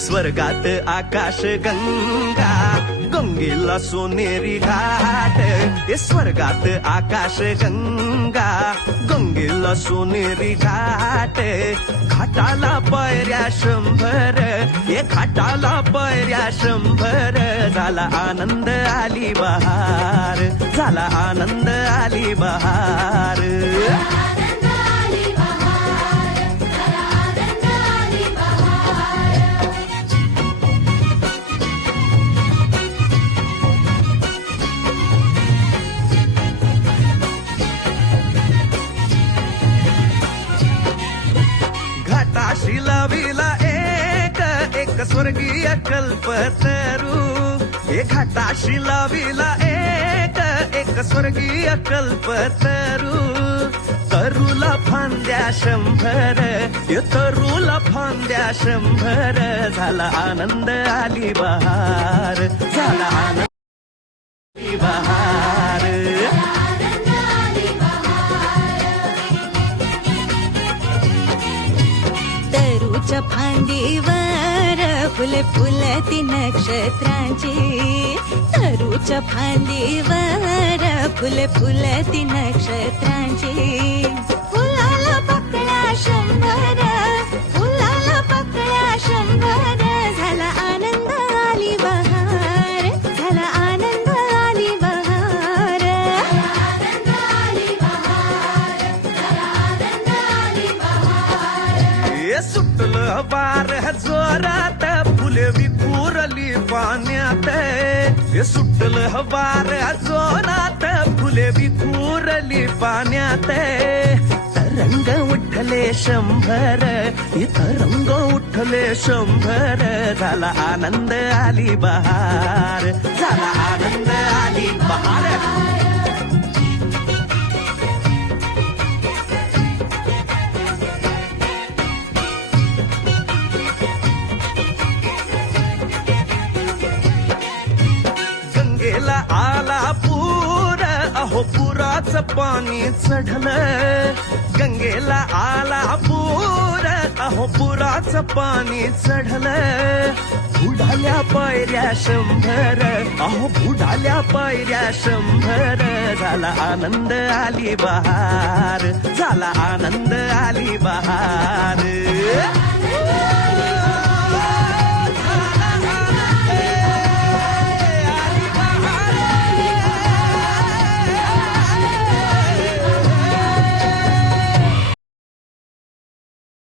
स्वर्गात आकाश गंगा, गंगेला सोनेरी घाट. हे स्वर्गात आकाश गंगा, गंगेला सोनेरी घाट. घाटाला पायऱ्या 100, हे घाटाला पायऱ्या 100. झाला आनंद आली बहार, झाला आनंद आली बहार. घाटाशी लाविला एक स्वर्गीय कल्पतरू. हे घाटाशी लाविला एक स्वर्गीय कल्पतरू. तरूला फांद्या 100, हे तरूला फांद्या 100. झाला आनंद आली बहार, झाला आनंद आली बहार. तरूच्या फांदीवर फुले फुलती नक्षत्रांची. तरूच्या फांदीवर फुले फुलती नक्षत्रांची. फुलाला पकड्या 100, फुलाला पकड्या 100. झाला आनंद आली बहार, झाला आनंद आली बहार. आनंद आली बहार, झाला आनंद आली बहार. हे सुटलं वार जोरात, फुले विखुरली पाण्यात. हे सुटलं वार जोरात, फुले विखुरली पाण्यात. तरंग उठले 100, हे तरंग उठले 100. झाला आनंद आली बहार, झाला आनंद आली बहार. गंगेला आला पूर, अहो पुराचं पाणी चढलं. गंगेला आला पूर, अहो पुराचं पाणी चढलं. बुडाल्या पायऱ्या 100, अहो बुडाल्या पायऱ्या 100. झाला आनंद आली बहार, झाला आनंद आली बहार.